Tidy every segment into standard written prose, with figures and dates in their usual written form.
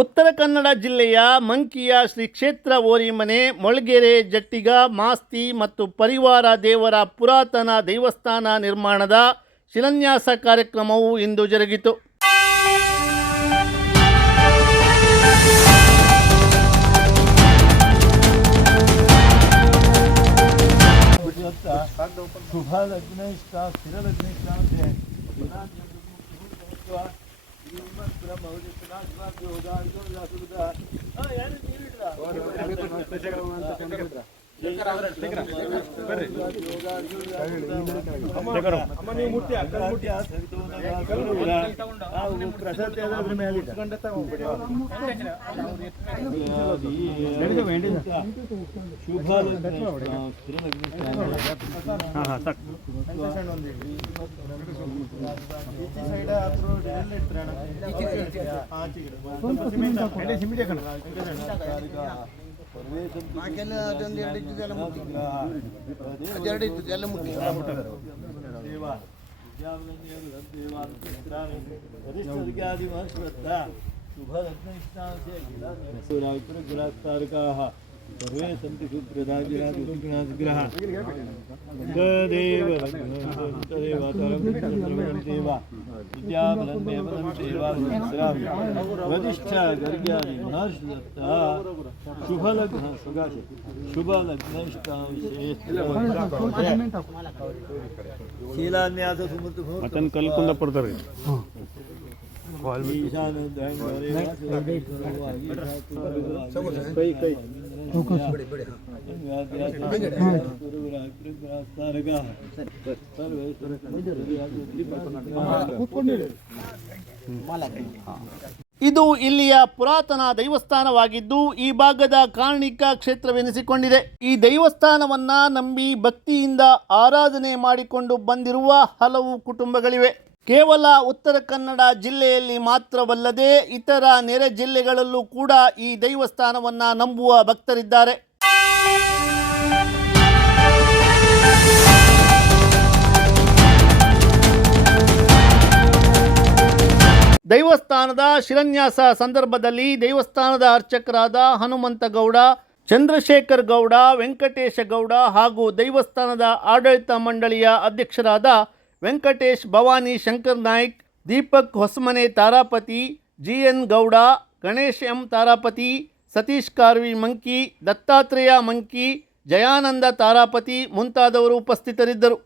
ಉತ್ತರ ಕನ್ನಡ ಜಿಲ್ಲೆಯ ಮಂಕಿಯ ಶ್ರೀ ಕ್ಷೇತ್ರ ಓರಿಮನೆ, ಮೊಳಗೆರೆ, ಜಟ್ಟಿಗ, ಮಾಸ್ತಿ ಮತ್ತು ಪರಿವಾರ ದೇವರ ಪುರಾತನ ದೇವಸ್ಥಾನ ನಿರ್ಮಾಣದ ಶಿಲಾನ್ಯಾಸ ಕಾರ್ಯಕ್ರಮವು ಇಂದು ಜರುಗಿತು. सर्वे सन्ति सुप्रदाजिराजुग्रह तदेव तदेव देवा विद्याबलं देवलं देवास्त्रामि वदिष्ठा गर्ग्यानि महर्षिदत्ता शुभलग्न सुगाशि शीलान्यास सुमृत मटन कल कुंदापुरदर ಇದು ಇಲ್ಲಿಯ ಪುರಾತನ ದೇವಸ್ಥಾನವಾಗಿದ್ದು ಈ ಭಾಗದ ಕಾರಣಿಕ ಕ್ಷೇತ್ರವೆನಿಸಿಕೊಂಡಿದೆ. ಈ ದೇವಸ್ಥಾನವನ್ನ ನಂಬಿ ಭಕ್ತಿಯಿಂದ ಆರಾಧನೆ ಮಾಡಿಕೊಂಡು ಬಂದಿರುವ ಹಲವು ಕುಟುಂಬಗಳಿವೆ. ಕೇವಲ ಉತ್ತರ ಕನ್ನಡ ಜಿಲ್ಲೆಯಲ್ಲಿ ಮಾತ್ರವಲ್ಲದೆ ಇತರ ನೆರೆ ಜಿಲ್ಲೆಗಳಲ್ಲೂ ಕೂಡ ಈ ದೇವಸ್ಥಾನವನ್ನು ನಂಬುವ ಭಕ್ತರಿದ್ದಾರೆ. ದೇವಸ್ಥಾನದ ಶಿಲಾನ್ಯಾಸ ಸಂದರ್ಭದಲ್ಲಿ ದೇವಸ್ಥಾನದ ಅರ್ಚಕರಾದ ಹನುಮಂತಗೌಡ, ಚಂದ್ರಶೇಖರ್ ಗೌಡ, ವೆಂಕಟೇಶ ಗೌಡ ಹಾಗೂ ದೇವಸ್ಥಾನದ ಆಡಳಿತ ಮಂಡಳಿಯ ಅಧ್ಯಕ್ಷರಾದ ವೆಂಕಟೇಶ್ ಭವಾನಿ ಶಂಕರ್ ನಾಯ್ಕ್, ದೀಪಕ್ ಹೊಸಮನೆ ತಾರಾಪತಿ, GN ಗೌಡ, ಗಣೇಶ್ M ತಾರಾಪತಿ, ಸತೀಶ್ ಕಾರ್ವಿ ಮಂಕಿ, ದತ್ತಾತ್ರೇಯ ಮಂಕಿ, ಜಯಾನಂದ ತಾರಾಪತಿ ಮುಂತಾದವರು ಉಪಸ್ಥಿತರಿದ್ದರು.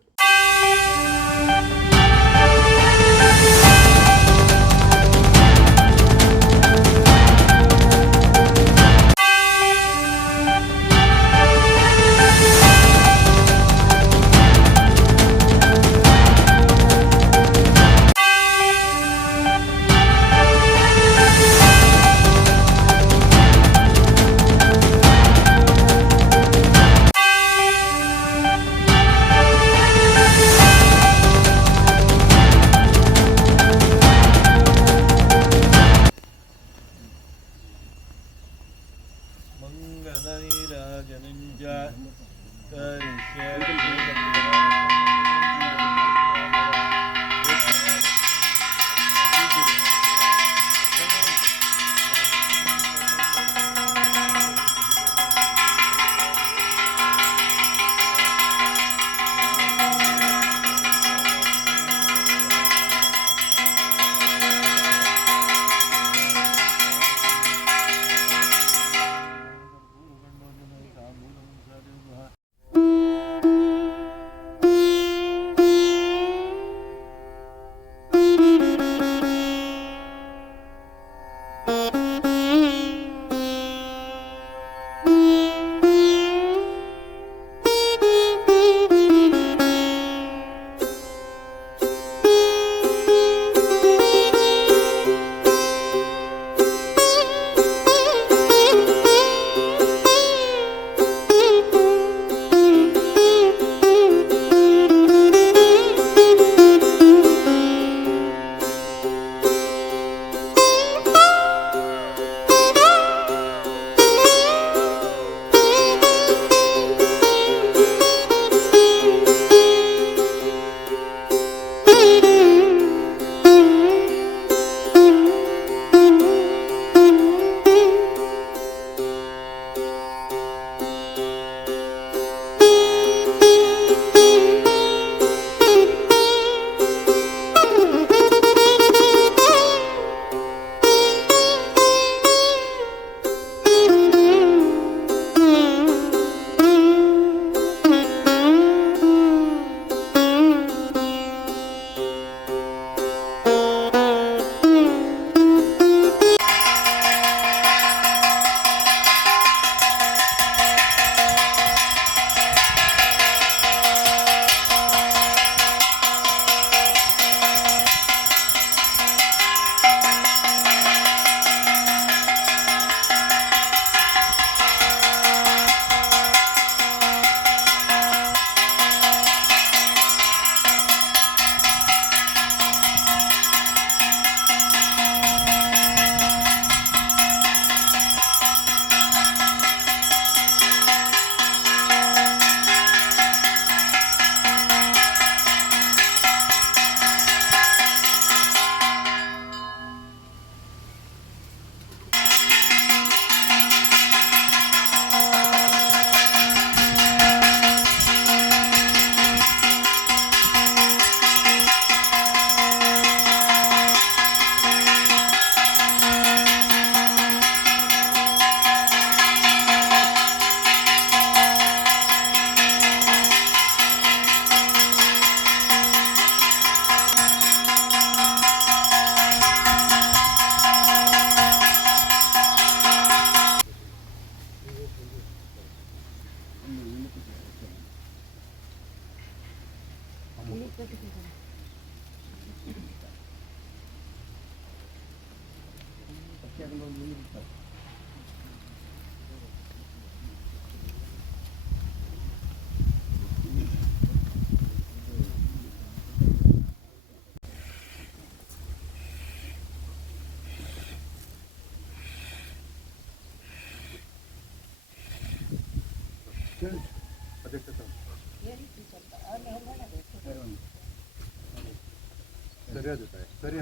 ಸರಿ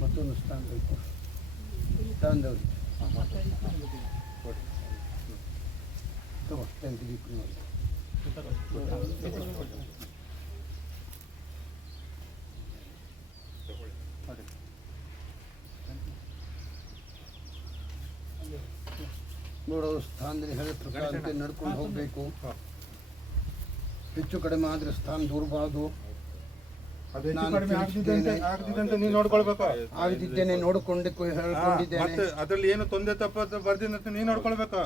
ಮತ್ತೊಂದು ಸ್ಥಾನದವ್ರಿಗೆ ತಗೋ ನೋಡೋ ಸ್ಥಾನದಲ್ಲಿ ಹೇಳಿದ ಪ್ರಕಾರಕ್ಕೆ ನಡ್ಕೊಂಡು ಹೋಗಬೇಕು. ಹೆಚ್ಚು ಕಡಿಮೆ ಆದ್ರೆ ಸ್ಥಾನ ದೂರಬಾರ್ದು. ಆಗದಿದ್ದೇನೆ ನೋಡಿಕೊಂಡು ಹೇಳ್ಕೊಂಡಿದ್ದೇನೆ. ಅದ್ರಲ್ಲಿ ಏನು ತೊಂದರೆ ತಪ್ಪ ಬರ್ದಿನ ನೀ ನೋಡ್ಕೊಳ್ಬೇಕು.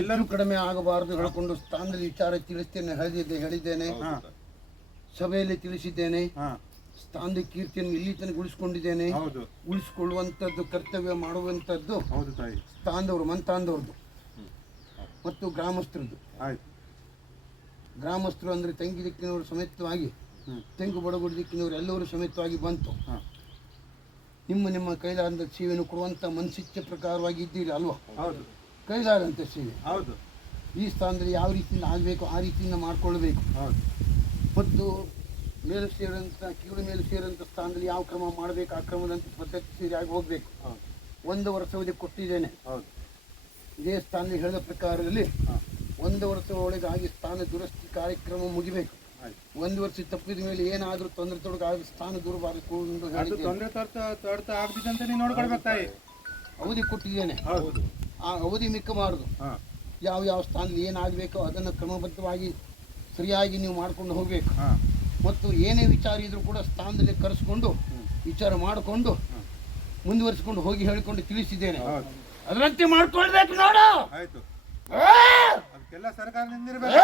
ಎಲ್ಲರೂ ಕಡಿಮೆ ಆಗಬಾರದು ಹೇಳ್ಕೊಂಡು ಸ್ಥಾನದಲ್ಲಿ ವಿಚಾರ ತಿಳಿಸ್ತೇನೆ ಹೇಳಿದ್ದೇನೆ. ಸಭೆಯಲ್ಲಿ ತಿಳಿಸಿದ್ದೇನೆ. ಸ್ಥಾನದ ಕೀರ್ತಿಯನ್ನು ಇಲ್ಲಿ ತನಕ ಉಳಿಸ್ಕೊಂಡಿದ್ದೇನೆ. ಉಳಿಸ್ಕೊಳ್ಳುವಂಥದ್ದು ಕರ್ತವ್ಯ ಮಾಡುವಂಥದ್ದು ಸ್ಥಾನದವರು ಮಂತಾಂದವ್ರದ್ದು ಮತ್ತು ಗ್ರಾಮಸ್ಥರದ್ದು. ಗ್ರಾಮಸ್ಥರು ಅಂದ್ರೆ ತಂಗಿ ದಿಕ್ಕಿನವರು ಸಮೇತವಾಗಿ, ತೆಂಗು ಬಡಗುಡಿ ದಿಕ್ಕಿನವರು ಎಲ್ಲರೂ ಸಮೇತವಾಗಿ ಬಂತು. ನಿಮ್ಮ ಕೈಲಾದಂಥ ಸೇವೆಯನ್ನು ಕೊಡುವಂಥ ಮನಸ್ಸಿಚ್ಛೆ ಪ್ರಕಾರವಾಗಿ ಇದ್ದೀರಿ ಅಲ್ವಾ? ಕೈಲಾದಂಥ ಸೇವೆ ಈ ಸ್ಥಾನದಲ್ಲಿ ಯಾವ ರೀತಿಯಿಂದ ಆಗಬೇಕು ಆ ರೀತಿಯಿಂದ ಮಾಡಿಕೊಳ್ಬೇಕು. ಮತ್ತು ಮೇಲೆ ಸೇರಂತ ಕೀಳು ಮೇಲೆ ಸೇರಂಥ ಸ್ಥಾನದಲ್ಲಿ ಯಾವ ಕ್ರಮ ಮಾಡಬೇಕು ಆ ಕ್ರಮದಂತೆ ಪದ್ಧತಿ ಸರಿಯಾಗಿ ಹೋಗ್ಬೇಕು. 1 ವರ್ಷ ಅವಧಿ ಕೊಟ್ಟಿದ್ದೇನೆ. ಇದೇ ಸ್ಥಾನದಲ್ಲಿ ಹೇಳಿದ ಪ್ರಕಾರದಲ್ಲಿ 1 ವರ್ಷ ಒಳಗಾಗಿ ಸ್ಥಾನ ದುರಸ್ತಿ ಕಾರ್ಯಕ್ರಮ ಮುಗಿಬೇಕು. 1 ವರ್ಷ ತಪ್ಪಿದ ಮೇಲೆ ಏನಾದರೂ ತೊಂದರೆ ತೊಡಗಾಗ ಸ್ಥಾನ ದೂರಬಾರಬೇಕು ಎಂದು ಅವಧಿ ಕೊಟ್ಟಿದ್ದೇನೆ. ಆ ಅವಧಿ ಮಿಕ್ಕಬಾರದು. ಯಾವ ಸ್ಥಾನದಲ್ಲಿ ಏನಾಗಬೇಕೋ ಅದನ್ನು ಕ್ರಮಬದ್ಧವಾಗಿ ಸರಿಯಾಗಿ ನೀವು ಮಾಡ್ಕೊಂಡು ಹೋಗ್ಬೇಕು. ಮತ್ತು ಏನೇ ವಿಚಾರ ಇದ್ರೂ ಕೂಡ ಸ್ಥಾನದಲ್ಲಿ ಕರೆಸ್ಕೊಂಡು ವಿಚಾರ ಮಾಡಿಕೊಂಡು ಮುಂದುವರಿಸಿಕೊಂಡು ಹೋಗಿ ಹೇಳಿಕೊಂಡು ತಿಳಿಸಿದ್ದೇನೆ. ಅದರಂತೆ ಮಾಡ್ಕೊಳ್ಬೇಕು ನೋಡು. ಆಯ್ತು, ಅದಕ್ಕೆಲ್ಲ ಸರ್ಕಾರದಿಂದ ಇರಬೇಕು.